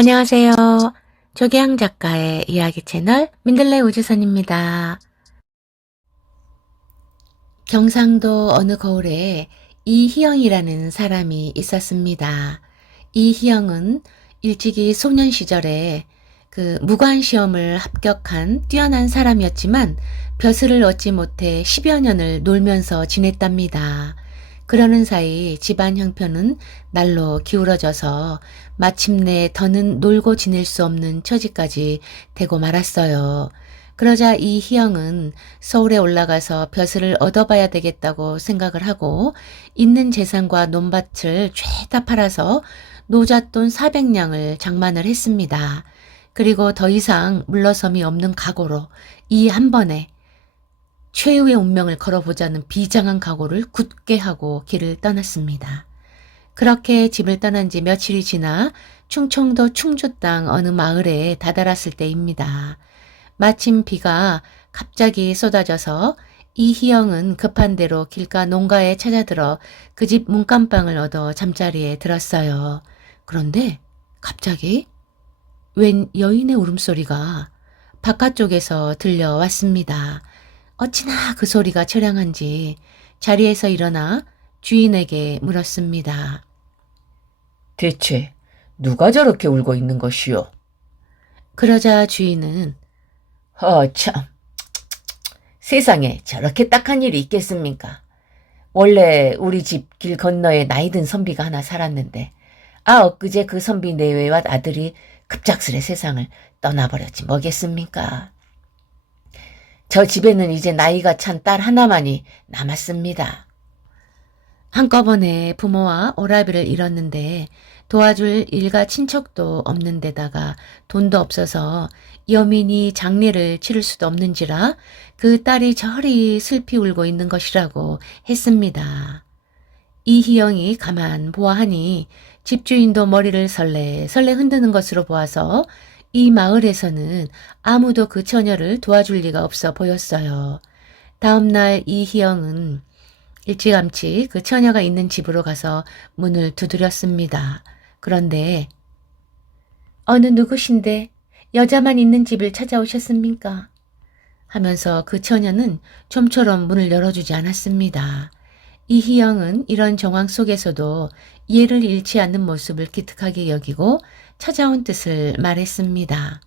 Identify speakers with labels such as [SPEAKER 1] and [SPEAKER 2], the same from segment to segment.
[SPEAKER 1] 안녕하세요. 조기양 작가의 이야기 채널 민들레 우주선입니다. 경상도 어느 거울에 이희영이라는 사람이 있었습니다. 이희영은 일찍이 소년 시절에 그 무관 시험을 합격한 뛰어난 사람이었지만 벼슬을 얻지 못해 10여 년을 놀면서 지냈답니다. 그러는 사이 집안 형편은 날로 기울어져서 마침내 더는 놀고 지낼 수 없는 처지까지 되고 말았어요. 그러자 이 희영은 서울에 올라가서 벼슬을 얻어봐야 되겠다고 생각을 하고 있는 재산과 논밭을 죄다 팔아서 노잣돈 400냥을 장만을 했습니다. 그리고 더 이상 물러섬이 없는 각오로 이 한 번에 최후의 운명을 걸어보자는 비장한 각오를 굳게 하고 길을 떠났습니다. 그렇게 집을 떠난 지 며칠이 지나 충청도 충주 땅 어느 마을에 다다랐을 때입니다. 마침 비가 갑자기 쏟아져서 이희영은 급한 대로 길가 농가에 찾아들어 그 집 문간방을 얻어 잠자리에 들었어요. 그런데 갑자기 웬 여인의 울음소리가 바깥쪽에서 들려왔습니다. 어찌나 그 소리가 처량한지 자리에서 일어나 주인에게 물었습니다.
[SPEAKER 2] 대체 누가 저렇게 울고 있는 것이오?
[SPEAKER 1] 그러자 주인은
[SPEAKER 2] 어, 참. 세상에 저렇게 딱한 일이 있겠습니까? 원래 우리 집 길 건너에 나이든 선비가 하나 살았는데, 아, 엊그제 그 선비 내외와 아들이 급작스레 세상을 떠나버렸지 뭐겠습니까? 저 집에는 이제 나이가 찬 딸 하나만이 남았습니다.
[SPEAKER 1] 한꺼번에 부모와 오라비를 잃었는데 도와줄 일가 친척도 없는 데다가 돈도 없어서 여민이 장례를 치를 수도 없는지라 그 딸이 저리 슬피 울고 있는 것이라고 했습니다. 이희영이 가만 보아하니 집주인도 머리를 설레 설레 흔드는 것으로 보아서 이 마을에서는 아무도 그 처녀를 도와줄 리가 없어 보였어요. 다음날 이희영은 일찌감치 그 처녀가 있는 집으로 가서 문을 두드렸습니다. 그런데 어느 누구신데 여자만 있는 집을 찾아오셨습니까? 하면서 그 처녀는 좀처럼 문을 열어주지 않았습니다. 이희영은 이런 정황 속에서도 예를 잃지 않는 모습을 기특하게 여기고 찾아온 뜻을 말했습니다.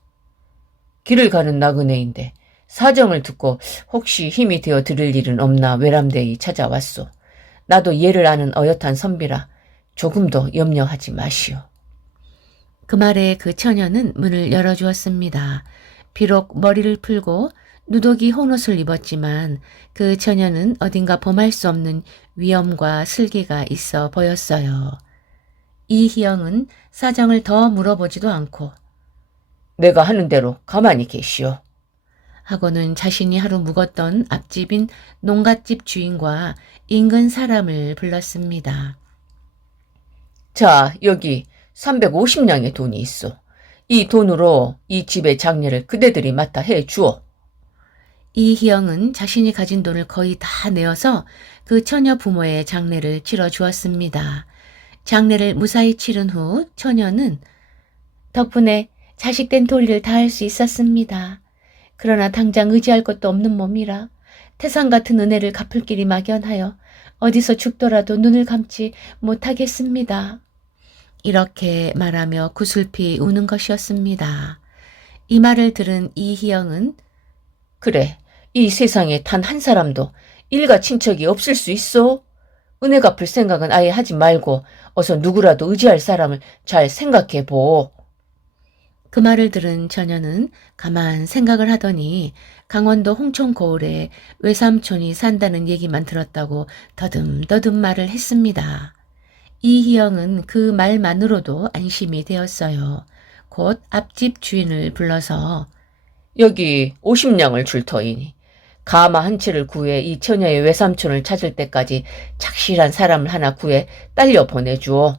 [SPEAKER 2] 길을 가는 나그네인데 사정을 듣고 혹시 힘이 되어 드릴 일은 없나 외람되이 찾아왔소. 나도 얘를 아는 어엿한 선비라 조금도 염려하지 마시오.
[SPEAKER 1] 그 말에 그 처녀는 문을 열어주었습니다. 비록 머리를 풀고 누더기 혼옷을 입었지만 그 처녀는 어딘가 범할 수 없는 위험과 슬기가 있어 보였어요. 이희영은 사정을 더 물어보지도 않고
[SPEAKER 2] 내가 하는 대로 가만히 계시오.
[SPEAKER 1] 하고는 자신이 하루 묵었던 앞집인 농갓집 주인과 인근 사람을 불렀습니다.
[SPEAKER 2] 자, 여기 350냥의 돈이 있어. 이 돈으로 이 집의 장례를 그대들이 맡아 해 주오.
[SPEAKER 1] 이희영은 자신이 가진 돈을 거의 다 내어서 그 처녀 부모의 장례를 치러 주었습니다. 장례를 무사히 치른 후 처녀는 덕분에 자식된 도리를 다할 수 있었습니다. 그러나 당장 의지할 것도 없는 몸이라 태산 같은 은혜를 갚을 길이 막연하여 어디서 죽더라도 눈을 감지 못하겠습니다. 이렇게 말하며 구슬피 우는 것이었습니다. 이 말을 들은 이희영은
[SPEAKER 2] 그래, 이 세상에 단 한 사람도 일가 친척이 없을 수 있어. 은혜 갚을 생각은 아예 하지 말고 어서 누구라도 의지할 사람을 잘 생각해 보.
[SPEAKER 1] 그 말을 들은 처녀는 가만 생각을 하더니 강원도 홍천 거울에 외삼촌이 산다는 얘기만 들었다고 더듬더듬 말을 했습니다. 이희영은 그 말만으로도 안심이 되었어요. 곧 앞집 주인을 불러서
[SPEAKER 2] 여기 50냥을 줄 터이니 가마 한 채를 구해 이 처녀의 외삼촌을 찾을 때까지 착실한 사람을 하나 구해 딸려 보내주오.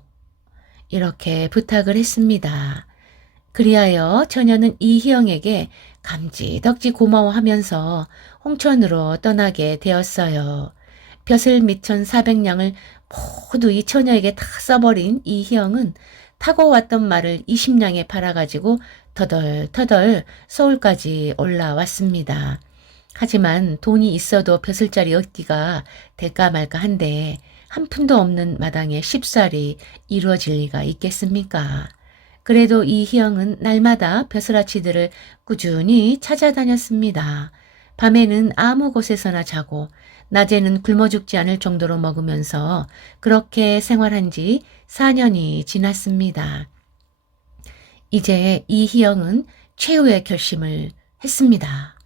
[SPEAKER 1] 이렇게 부탁을 했습니다. 그리하여 처녀는 이희영에게 감지덕지 고마워하면서 홍천으로 떠나게 되었어요. 벼슬 미천 400냥을 모두 이 처녀에게 다 써버린 이희영은 타고 왔던 말을 20냥에 팔아가지고 터덜터덜 서울까지 올라왔습니다. 하지만 돈이 있어도 벼슬자리 얻기가 될까 말까 한데 한 푼도 없는 마당에 쉽사리 이루어질 리가 있겠습니까? 그래도 이희영은 날마다 벼슬아치들을 꾸준히 찾아다녔습니다. 밤에는 아무 곳에서나 자고 낮에는 굶어 죽지 않을 정도로 먹으면서 그렇게 생활한 지 4년이 지났습니다. 이제 이희영은 최후의 결심을 했습니다.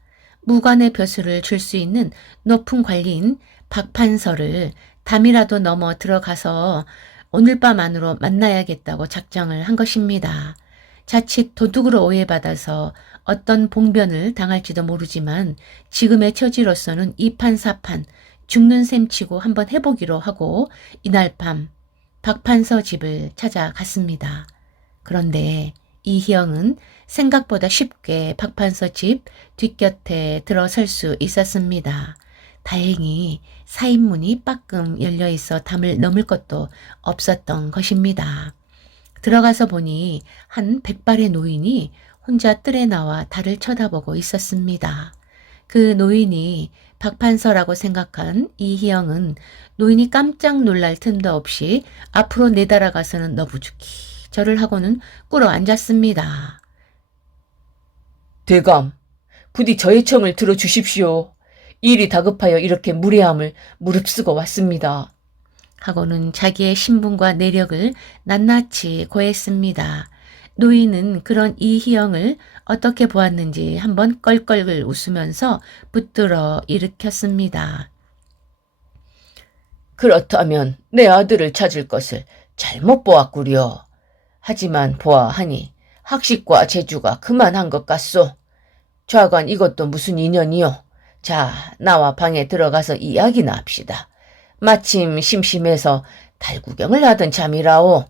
[SPEAKER 1] 무관의 벼슬을 줄 수 있는 높은 관리인 박판서를 담이라도 넘어 들어가서 오늘 밤 안으로 만나야겠다고 작정을 한 것입니다. 자칫 도둑으로 오해받아서 어떤 봉변을 당할지도 모르지만 지금의 처지로서는 이판사판 죽는 셈치고 한번 해보기로 하고 이날 밤 박판서 집을 찾아갔습니다. 그런데 이희영은 생각보다 쉽게 박판서 집 뒷곁에 들어설 수 있었습니다. 다행히 사인문이 빠끔 열려 있어 담을 넘을 것도 없었던 것입니다. 들어가서 보니 한 백발의 노인이 혼자 뜰에 나와 달을 쳐다보고 있었습니다. 그 노인이 박판서라고 생각한 이희영은 노인이 깜짝 놀랄 틈도 없이 앞으로 내달아가서는 너부죽기 절을 하고는 꿇어 앉았습니다.
[SPEAKER 2] 대감, 부디 저의 청을 들어주십시오. 일이 다급하여 이렇게 무례함을 무릅쓰고 왔습니다.
[SPEAKER 1] 하고는 자기의 신분과 내력을 낱낱이 고했습니다. 노인은 그런 이희영을 어떻게 보았는지 한번 껄껄 웃으면서 붙들어 일으켰습니다.
[SPEAKER 2] 그렇다면 내 아들을 찾을 것을 잘못 보았구려. 하지만 보아하니 학식과 재주가 그만한 것 같소. 좌관 이것도 무슨 인연이요. 자, 나와 방에 들어가서 이야기나 합시다. 마침 심심해서 달 구경을 하던 참이라오.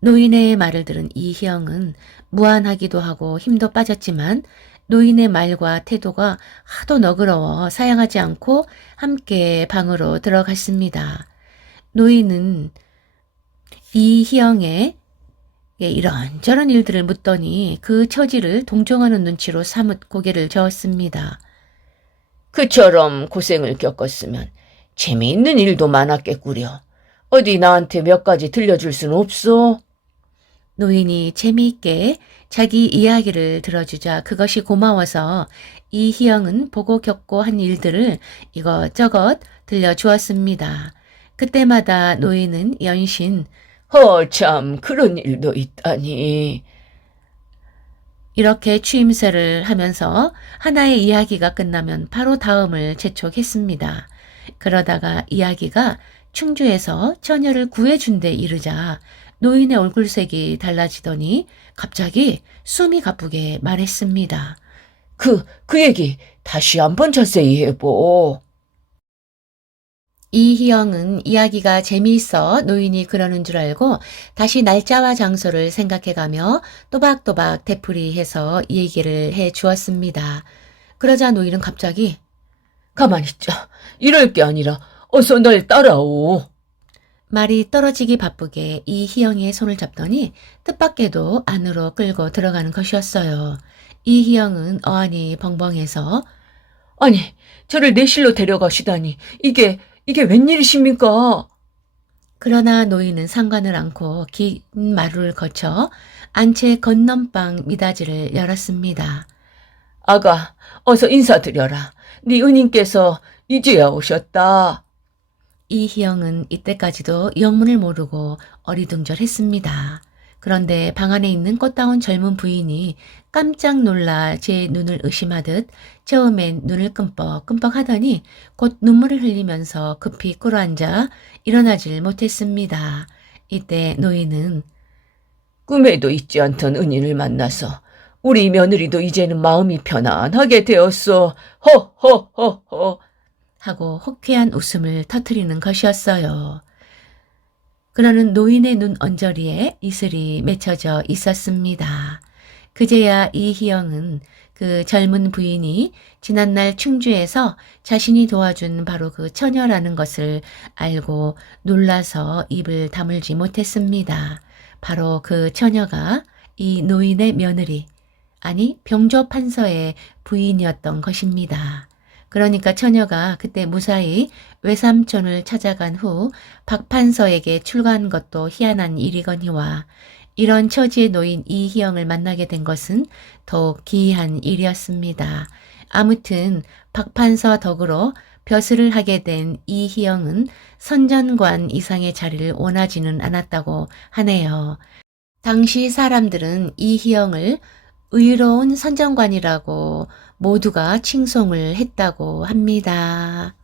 [SPEAKER 1] 노인의 말을 들은 이희영은 무안하기도 하고 힘도 빠졌지만 노인의 말과 태도가 하도 너그러워 사양하지 않고 함께 방으로 들어갔습니다. 노인은 이희영의 이런저런 일들을 묻더니 그 처지를 동정하는 눈치로 사뭇 고개를 저었습니다.
[SPEAKER 2] 그처럼 고생을 겪었으면 재미있는 일도 많았겠구려. 어디 나한테 몇 가지 들려줄 순 없소?
[SPEAKER 1] 노인이 재미있게 자기 이야기를 들어주자 그것이 고마워서 이희영은 보고 겪고 한 일들을 이것저것 들려주었습니다. 그때마다 노인은 연신
[SPEAKER 2] 허참 그런 일도 있다니.
[SPEAKER 1] 이렇게 취임새를 하면서 하나의 이야기가 끝나면 바로 다음을 재촉했습니다. 그러다가 이야기가 충주에서 처녀를 구해준 데 이르자 노인의 얼굴색이 달라지더니 갑자기 숨이 가쁘게 말했습니다.
[SPEAKER 2] 그, 그 얘기 다시 한번 자세히 해보.
[SPEAKER 1] 이희영은 이야기가 재미있어 노인이 그러는 줄 알고 다시 날짜와 장소를 생각해가며 또박또박 되풀이해서 얘기를 해 주었습니다. 그러자 노인은 갑자기
[SPEAKER 2] 가만히 있자. 이럴 게 아니라 어서 날 따라오.
[SPEAKER 1] 말이 떨어지기 바쁘게 이희영의 손을 잡더니 뜻밖에도 안으로 끌고 들어가는 것이었어요. 이희영은 어안이 벙벙해서
[SPEAKER 2] 아니, 저를 내실로 데려가시다니. 이게, 이게 웬일이십니까?
[SPEAKER 1] 그러나 노인은 상관을 않고 긴 마루를 거쳐 안채 건넌방 미닫이를 열었습니다.
[SPEAKER 2] 아가, 어서 인사드려라. 네 은인께서 이제야 오셨다.
[SPEAKER 1] 이희영은 이때까지도 영문을 모르고 어리둥절했습니다. 그런데 방 안에 있는 꽃다운 젊은 부인이 깜짝 놀라 제 눈을 의심하듯 처음엔 눈을 끔뻑끔뻑 하더니 곧 눈물을 흘리면서 급히 꿇어앉아 일어나질 못했습니다. 이때 노인은
[SPEAKER 2] 꿈에도 있지 않던 은인을 만나서 우리 며느리도 이제는 마음이 편안하게 되었어. 허허허허.
[SPEAKER 1] 하고 호쾌한 웃음을 터뜨리는 것이었어요. 그러는 노인의 눈 언저리에 이슬이 맺혀져 있었습니다. 그제야 이희영은 그 젊은 부인이 지난날 충주에서 자신이 도와준 바로 그 처녀라는 것을 알고 놀라서 입을 다물지 못했습니다. 바로 그 처녀가 이 노인의 며느리, 아니 병조 판서의 부인이었던 것입니다. 그러니까 처녀가 그때 무사히 외삼촌을 찾아간 후 박 판서에게 출가한 것도 희한한 일이거니와 이런 처지에 놓인 이희영을 만나게 된 것은 더욱 기이한 일이었습니다. 아무튼 박 판서 덕으로 벼슬을 하게 된 이희영은 선전관 이상의 자리를 원하지는 않았다고 하네요. 당시 사람들은 이희영을 의로운 선정관이라고 모두가 칭송을 했다고 합니다.